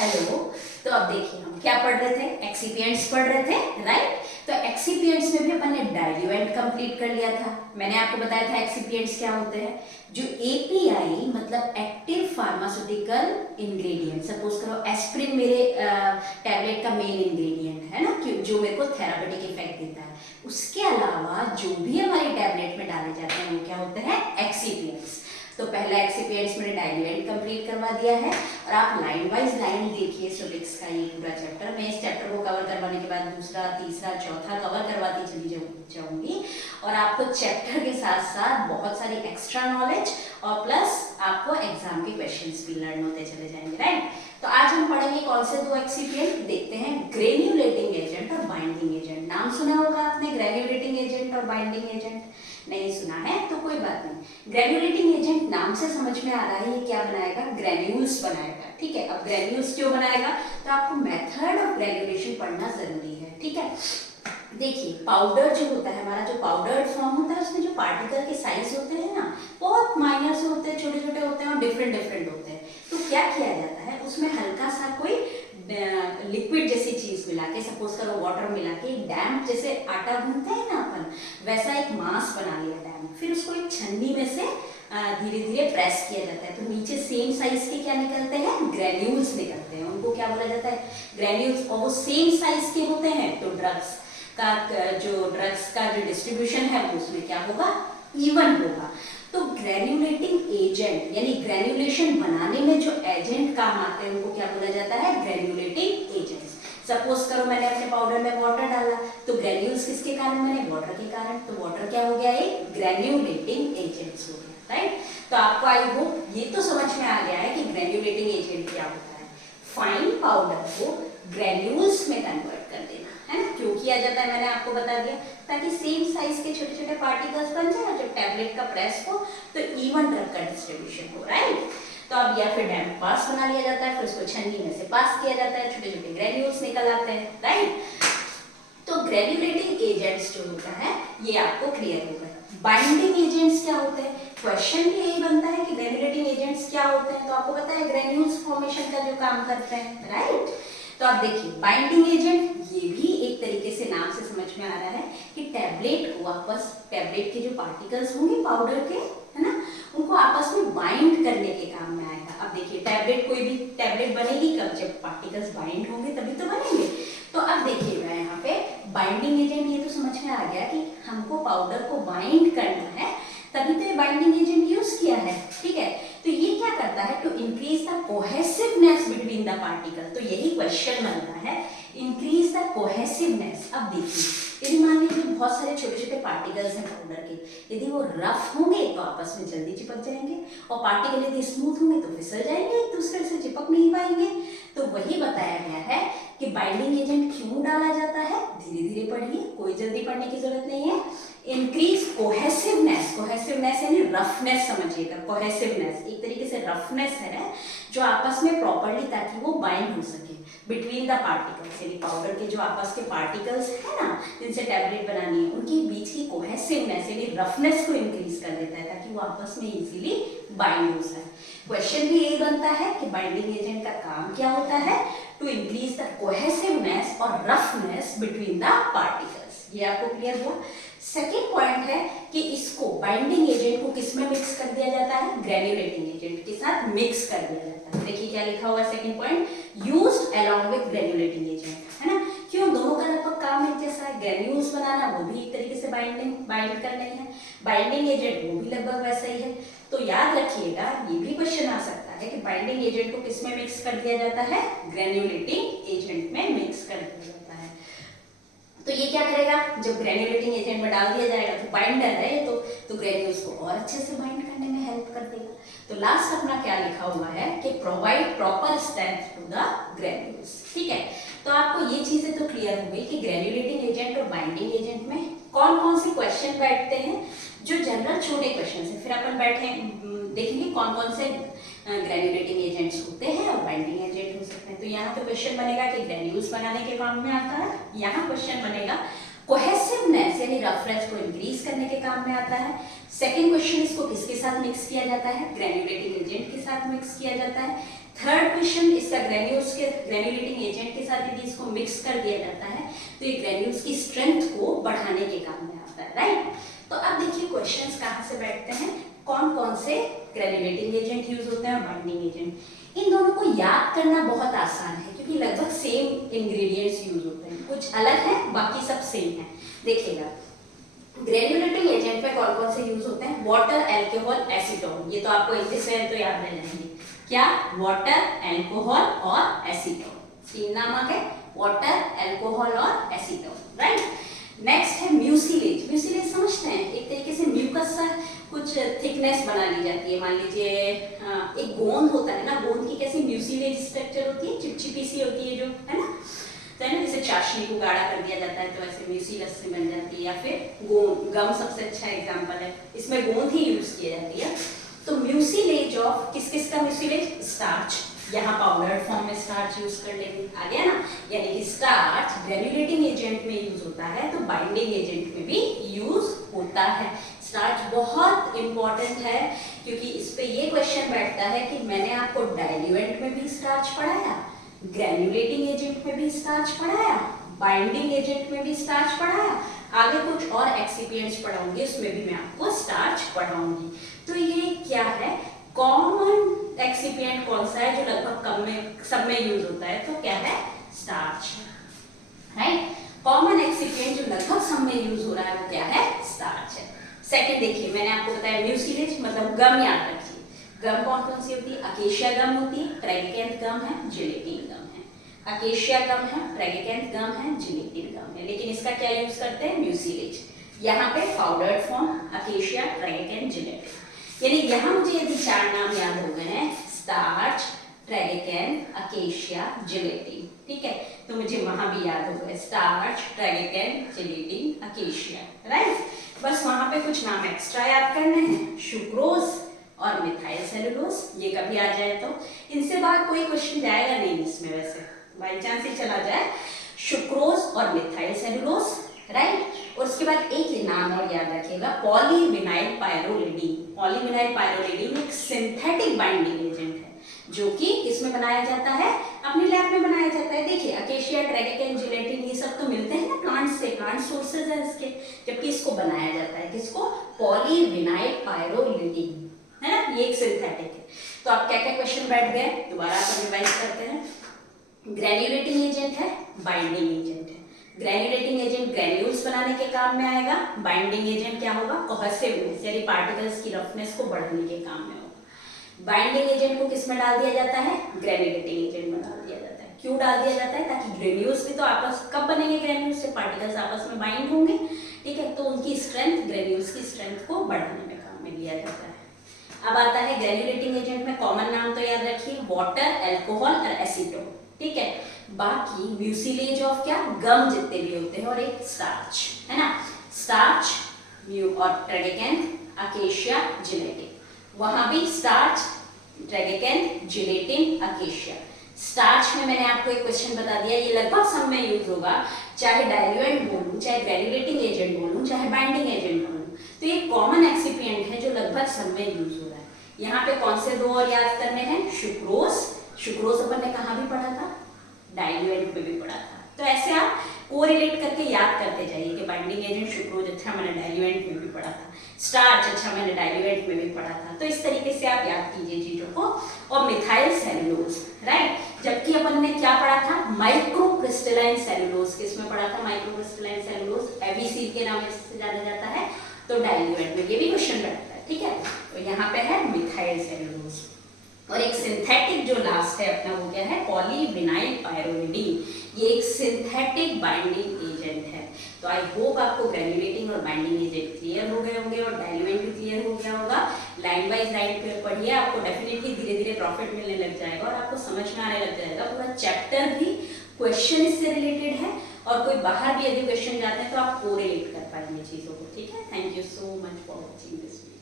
Hello. तो अब देखिए हम क्या पढ़ रहे थे, एक्सिपिएंट्स पढ़ रहे थे, राइट। तो एक्सिपिएंट्स में भी अपन ने डाइल्यूएंट कंप्लीट कर लिया था। मैंने आपको बताया था एक्सिपिएंट्स क्या होते हैं, जो एपीआई मतलब एक्टिव फार्मास्यूटिकल इंग्रेडिएंट। सपोज करो एस्प्रिन मेरे टैबलेट का मेन इंग्रेडिएंट है ना, जो मेरे को थेरापेटिक इफेक्ट देता है। उसके अलावा जो भी हमारी टैबलेट में डाले जाते हैं वो क्या होते हैं, एक्सिपिएंट्स। तो पहला एक्सिपिएंट्स मैंने डाइल्यूएंट कंप्लीट करवा दिया है और आप लाइन वाइज लाइन देखिए सुफिक्स का ये पूरा चैप्टर। मैं इस चैप्टर को कवर करवाने के बाद दूसरा तीसरा चौथा कवर करवाती चली जाऊंगी और आपको चैप्टर के साथ साथ बहुत सारी एक्स्ट्रा नॉलेज और प्लस आपको एग्जाम के क्वेश्चंस भी लर्न होते चले जाएंगे, राइट। तो आज हम पढ़ेंगे कौन से दो एक्सिपिएंट, देखते हैं ग्रेन्युलेटिंग एजेंट और बाइंडिंग एजेंट। नाम सुना होगा आपने, ग्रेन्युलेटिंग एजेंट और बाइंडिंग एजेंट। नहीं सुना है तो कोई बात नहीं। ग्रेन्युलेटिंग एजेंट नाम से समझ में आ रहा है ये क्या बनाएगा, ग्रेन्यूल्स बनाएगा, ठीक है। अब ग्रेन्यूल्स क्यों बनाएगा, तो आपको मेथड ऑफ ग्रेन्युलेशन पढ़ना जरूरी है, ठीक है। देखिए पाउडर जो होता है हमारा, जो पाउडर फॉर्म होता है उसमें जो पार्टिकल के साइज होते हैं ना, बहुत माइनर से होते हैं, छोटे छोटे होते हैं और डिफरेंट डिफरेंट होते हैं। तो क्या किया जाता है, उसमें हल्का सा कोई लिक्विड जैसी चीज मिला के, सपोज करो वाटर मिला के, डैम्प जैसे आटा गूंथते हैं ना अपन, वैसा एक मास बना लिया डैम्प। फिर उसको एक छन्नी में से धीरे धीरे प्रेस किया जाता है, तो नीचे सेम साइज के क्या निकलते हैं, ग्रेन्यूल्स निकलते हैं। उनको क्या बोला जाता है, ग्रेन्यूल्स। और वो सेम साइज के होते हैं तो ड्रग्स का जो डिस्ट्रीब्यूशन है वो उसमें क्या होगा, इवन होगा। तो ग्रेन्युलेटिंग एजेंट यानी ग्रेन्युलेशन बनाने में जो एजेंट काम आते हैं उनको क्या बोला जाता है, ग्रेन्युलेटिंग एजेंट्स। सपोज करो मैंने अपने पाउडर में वाटर डाला, तो ग्रेन्यूल्स किसके कारण बने, वाटर के कारण। तो वाटर क्या हो गया, एक ग्रेन्युलेटिंग एजेंट्स हो गया, राइट। तो आपको आई होप ये तो समझ में आ गया है कि ग्रेन्युलेटिंग एजेंट क्या होता है। फाइन पाउडर को ग्रेन्यूल्स में कन्वर्ट कर देना है ना। क्यों किया जाता है मैंने आपको बता दिया, ताकि सेम साइज के छोटे छोटे पार्टिकल्स बन जाए जब टैबलेट का प्रेस हो तो इवन ड्रग का डिस्ट्रीब्यूशन हो, राइट। तो अब या फिर डैम्प पास बना लिया जाता है, फिर उसको छन्नी में से पास किया जाता है, छोटे छोटे ग्रेन्यूल्स निकल आते हैं, राइट। तो ग्रेन्युलेटिंग एजेंट्स जो होता है ये आपको क्लियर होगा। बाइंडिंग एजेंट्स क्या होते हैं, क्वेश्चन भी यही बनता है कि ग्रेन्युलेटिंग एजेंट्स क्या होते हैं। तो आपको पता है ग्रेन्यूल्स फॉर्मेशन का जो काम करते हैं, राइट। तो आप देखिए बाइंडिंग एजेंट, ये भी एक तरीके से नाम से समझ में आ रहा है कि टैबलेट को आपस, टैबलेट के जो पार्टिकल्स होंगे पाउडर के, है ना, उनको आपस में बाइंड करने के काम में आएगा। अब देखिए टैबलेट, कोई भी टैबलेट बनेगी कब, जब पार्टिकल्स बाइंड होंगे तभी तो बनेंगे। तो अब देखिएगा यहाँ पे बाइंडिंग एजेंट, ये तो समझ में आ गया कि हमको पाउडर को बाइंड करना है, तभी तो ये बाइंडिंग एजेंट यूज किया है, ठीक है। तो ये क्या करता है, to increase the cohesiveness between the particle. तो यही क्वेश्चन बनता है, इंक्रीज द कोहेसिवनेस। अब देखिए यदि मान लीजिए बहुत सारे छोटे छोटे पार्टिकल्स हैं पाउडर के, यदि वो रफ होंगे तो आपस में जल्दी चिपक जाएंगे, और पार्टिकल यदि स्मूथ होंगे तो फिसल जाएंगे, एक दूसरे से चिपक नहीं पाएंगे। तो वही बताया गया है कि बाइंडिंग एजेंट क्यों डाला जाता है, धीरे धीरे पढ़िए, कोई जल्दी पढ़ने की जरूरत नहीं है। इंक्रीज कोहेसिवनेस, कोहेसिवनेस यानी रफनेस समझिएगा, कोहेसिवनेस एक तरीके से रफनेस है जो आपस में प्रॉपर्ली, ताकि वो बाइंड हो सके बिटवीन द पार्टिकल्स, यानी पाउडर के जो आपस के पार्टिकल्स है ना जिनसे टैबलेट बनानी है, उनके बीच की कोहेसिवनेस यानी रफनेस को इंक्रीज कर देता है, ताकि वो आपस में इजीली बाइंड हो सके। क्वेश्चन भी यही बनता है कि बाइंडिंग एजेंट का काम क्या होता है, टू इंक्रीज द कोहेसिवनेस और रफनेस बिटवीन द पार्टिकल्स। ये आपको क्लियर हुआ। सेकेंड पॉइंट है कि इसको बाइंडिंग एजेंट को किस में मिक्स कर दिया जाता है, ग्रेन्युलेटिंग एजेंट के साथ मिक्स कर दिया जाता है। देखिए क्या लिखा हुआ है second point, used along with granulating agent, है ना। क्यों, दोनों का लगभग काम एक जैसा है, ग्रेन्यूल्स बनाना वो भी एक तरीके से बाइंड करना ही है, बाइंडिंग एजेंट वो भी लगभग वैसा ही है। तो याद रखिएगा, ये भी क्वेश्चन आ सकता है कि बाइंडिंग एजेंट को किस में मिक्स कर दिया जाता है, ग्रेन्युलेटिंग एजेंट में मिक्स कर दिया जाता है। तो ये क्या करेगा, जब ग्रेन्युलेटिंग एजेंट में डाल दिया जाएगा तो बाइंडर है ये, तो ग्रेन्यूल्स को और अच्छे से बाइंड करने में हेल्प कर देगा। तो लास्ट अपना क्या लिखा हुआ है कि provide proper strength to the granules, ठीक है। तो आपको ये चीजें तो क्लियर हो गई कि ग्रेन्युलेटिंग एजेंट और बाइंडिंग एजेंट में कौन कौन से क्वेश्चन बैठते हैं, जो जनरल छोटे क्वेश्चन है। फिर अपन बैठे देखेंगे कौन कौन से ग्रेन्युलेटिंग एजेंट्स होते हैं और बाइंडिंग एजेंट हो सकते हैं। तो यहाँ पे क्वेश्चन बनेगा कि ग्रेन्यूल्स बनाने के काम में आता है, यहाँ क्वेश्चन बनेगा कोहेसिवनेस यानी रफनेस को इंक्रीज करने के काम में आता है। सेकंड क्वेश्चन, इसको किसके साथ मिक्स किया जाता है, ग्रेन्युलेटिंग एजेंट के साथ मिक्स किया जाता है। थर्ड क्वेश्चन, इसका ग्रेन्युलेटिंग एजेंट के साथ यदि इसको मिक्स कर दिया जाता है तो ये ग्रेन्यूल्स की स्ट्रेंथ को बढ़ाने के काम में आता है, राइट। तो अब देखिए क्वेश्चंस कहाँ से बैठते हैं, कौन कौन से ग्रेन्युलेटिंग एजेंट यूज होते हैं और बाइंडिंग एजेंट। इन दोनों को याद करना बहुत आसान है क्योंकि लगभग सेम इंग्रेडिएंट्स यूज होते हैं, कुछ अलग है बाकी सब सेम है। देखिएगा ग्रेन्युलेटिंग एजेंट में कौन कौन से यूज होते हैं, वाटर, अल्कोहल, एसीटोन। ये तो आपको इंग्लिश में तो याद रह जाएंगे, क्या, वाटर, अल्कोहल और एसीटोन, तीन नामक है, वाटर, अल्कोहल और एसीटोन, राइट। नेक्स्ट है म्यूसिलेज। म्यूसिलेज समझते हैं, एक तरीके से म्यूकस सा कुछ थिकनेस बना ली जाती है। मान लीजिए एक गोंद होता है ना, गोंद की कैसी म्यूसिलेज स्ट्रक्चर होती है, चिपचिपी सी होती है जो, है ना, तो है ना, जैसे चाशनी को गाढ़ा कर दिया जाता है तो ऐसे म्यूसिलस से बन जाती है, या फिर गोंद, गम सबसे अच्छा एग्जांपल है, इसमें गोंद ही यूज की जाती है। तो म्यूसिलेज ऑफ किस किस का म्यूसिलेज, स्टार्च, यहाँ पाउडर फॉर्म में स्टार्च यूज कर लेंगे, आ गया ना, यानी कि स्टार्च ग्रेन्युलेटिंग एजेंट में यूज होता है तो बाइंडिंग एजेंट में भी यूज होता है। स्टार्च बहुत इंपॉर्टेंट है क्योंकि इस पे ये क्वेश्चन बैठता है कि मैंने आपको डाइल्यूएंट में भी स्टार्च पढ़ाया, ग्रेन्युलेटिंग एजेंट में भी स्टार्च पढ़ाया, बाइंडिंग एजेंट में भी स्टार्च पढ़ाया, आगे कुछ और एक्सिपिएंट्स पढ़ाऊंगी उसमें भी मैं आपको स्टार्च पढ़ाऊंगी। तो ये क्या है, कॉमन एक्सिपिएंट कौन सा है जो लगभग सब में यूज होता है, तो क्या है, स्टार्च, राइट। कॉमन एक्सिपिएंट जो लगभग सब में यूज हो रहा है वो क्या है, स्टार्च है। सेकंड देखिए, मैंने आपको बताया म्यूसिलेज मतलब गम, याद रखिए गम कौन कौन सी होती है, अकेशिया गम होती है, ट्रेगिकैंथ गम है, जिलेटिन गम है। अकेशिया गम है, ट्रेगिकैंथ गम है, जिलेटिन गम है, लेकिन इसका क्या यूज करते हैं, म्यूसिलेज। यहाँ पे पाउडर्ड फॉर्म अकेशिया, ट्रेगिकैंथ, जिलेटिन, यानी यहाँ मुझे यदि चार नाम याद हो गए हैं, स्टार्च, ट्रेगिकैंथ, अकेशिया, जिलेटिन, ठीक है, तो मुझे वहां भी याद हो गए, स्टार्च, ट्रेगिकैंथ, जिलेटिन, अकेशिया, राइट। बस वहां पे कुछ नाम एक्स्ट्रा याद करने हैं, सुक्रोज और मिथाइल सेलुलोज, ये कभी आ जाए तो, इनसे बाद कोई क्वेश्चन जाएगा नहीं इसमें, वैसे बाई चांस ही चला जाए, सुक्रोज और मिथाइल सेलुलोज, राइट। और उसके बाद एक ही नाम और याद रखिएगा, पॉलीविनाइल पाइरोलिडीन। पॉलीविनाइल पाइरोलिडीन एक सिंथेटिक बाइंडिंग एजेंट है जो कि किसमें बनाया जाता है, अपने लैब में बनाया जाता है। देखिए अकेशिया, ट्रेगिकैंथ, जिलेटिन ये सब तो मिलते हैं ना प्लांट से, प्लांट सोर्सेज है इसके, जबकि इसको बनाया जाता है किसको, पॉलीविनाइल पाइरोलिडीन, है ना, ये एक सिंथेटिक है। तो आप क्या क्या क्वेश्चन बैठ गए, दोबारा आप रिवाइज करते हैं। ग्रेन्युलेटिंग एजेंट है, बाइंडिंग एजेंट है। ग्रेन्युलेटिंग एजेंट ग्रेन्यूल्स बनाने के काम में आएगा, बाइंडिंग एजेंट क्या होगा, कोहेसिवनेस यानी पार्टिकल्स की रफनेस को बढ़ाने के काम में होगा। बाइंडिंग एजेंट को किस में डाल दिया जाता है, ग्रेन्युलेटिंग एजेंट में डाल दिया जाता है। क्यों डाल दिया जाता है, ताकि ग्रेन्यूल्स भी तो आपस कब बनेंगे, ग्रेन्यूल्स से पार्टिकल्स आपस में बाइंड होंगे, ठीक है, तो उनकी स्ट्रेंथ, ग्रेन्यूल्स की स्ट्रेंथ को बढ़ाने में काम में लिया जाता है। अब आता है ग्रेन्युलेटिंग एजेंट में कॉमन नाम तो याद रखिए, वाटर, अल्कोहल और एसीटोन, ठीक है। बाकी म्यूसिलेज ऑफ क्या, गम जितने भी होते हैं, और एक स्टार्च, है ना, स्टार्च, म्यू और ट्रेगिकैंथ, अकेशिया, जिलेटिन, वहां भी स्टार्च, ट्रेगिकैंथ, जिलेटिन, अकेशिया। स्टार्च में मैंने आपको एक क्वेश्चन बता दिया, ये लगभग सब में यूज होगा, चाहे डाइल्यूएंट बोलूं, चाहे ग्रेन्युलेटिंग एजेंट बोलूं, चाहे बाइंडिंग एजेंट बोलूं, तो ये कॉमन एक्सिपिएंट है जो लगभग सब में यूज हो रहा है। यहाँ पे कौन से दो और याद करने हैं, सुक्रोज, सुक्रोज अपन ने कहाँ भी पढ़ा था, डाइल्यूएंट में भी पढ़ा था, तो ऐसे आप कोरिलेट करके याद करते जाइए कि बाइंडिंग एजेंट सुक्रोज, अच्छा मैंने डाइल्यूएंट में भी पढ़ा था, स्टार्च, अच्छा मैंने डाइल्यूएंट में भी पढ़ा था, तो इस तरीके से आप याद कीजिए चीजों को। और मिथाइल सेलुलोज, राइट, जबकि अपन ने क्या पढ़ा था, माइक्रोक्रिस्टलाइन सेलुलोज, किसमें पढ़ा था, माइक्रोक्रिस्टलाइन सेलुलोज, एबीसी के नाम से जाना जाता है, तो डाइल्यूएंट में ये भी क्वेश्चन बैठता है, ठीक है। तो यहाँ पे है मिथाइल सेलुलोज। और एक सिंथेटिक जो लास्ट है अपना वो क्या है, पॉलीविनाइल पाइरोलिडीन, ये एक सिंथेटिक बाइंडिंग एजेंट है। तो आई होप आपको ग्रेन्युलेटिंग और बाइंडिंग एजेंट क्लियर हो गए होंगे और डाइल्यूएंट भी क्लियर हो गया होगा। लाइन बाइज लाइन पे पढ़िए, आपको डेफिनेटली धीरे धीरे प्रॉफिट मिलने लग जाएगा और आपको समझ में आने लग जाएगा। पूरा चैप्टर भी क्वेश्चन इससे रिलेटेड है और कोई बाहर भी यदि क्वेश्चन जाते हैं तो आप कोरिलेट कर पाएंगे चीजों को, ठीक है। Thank you so much for watching this video.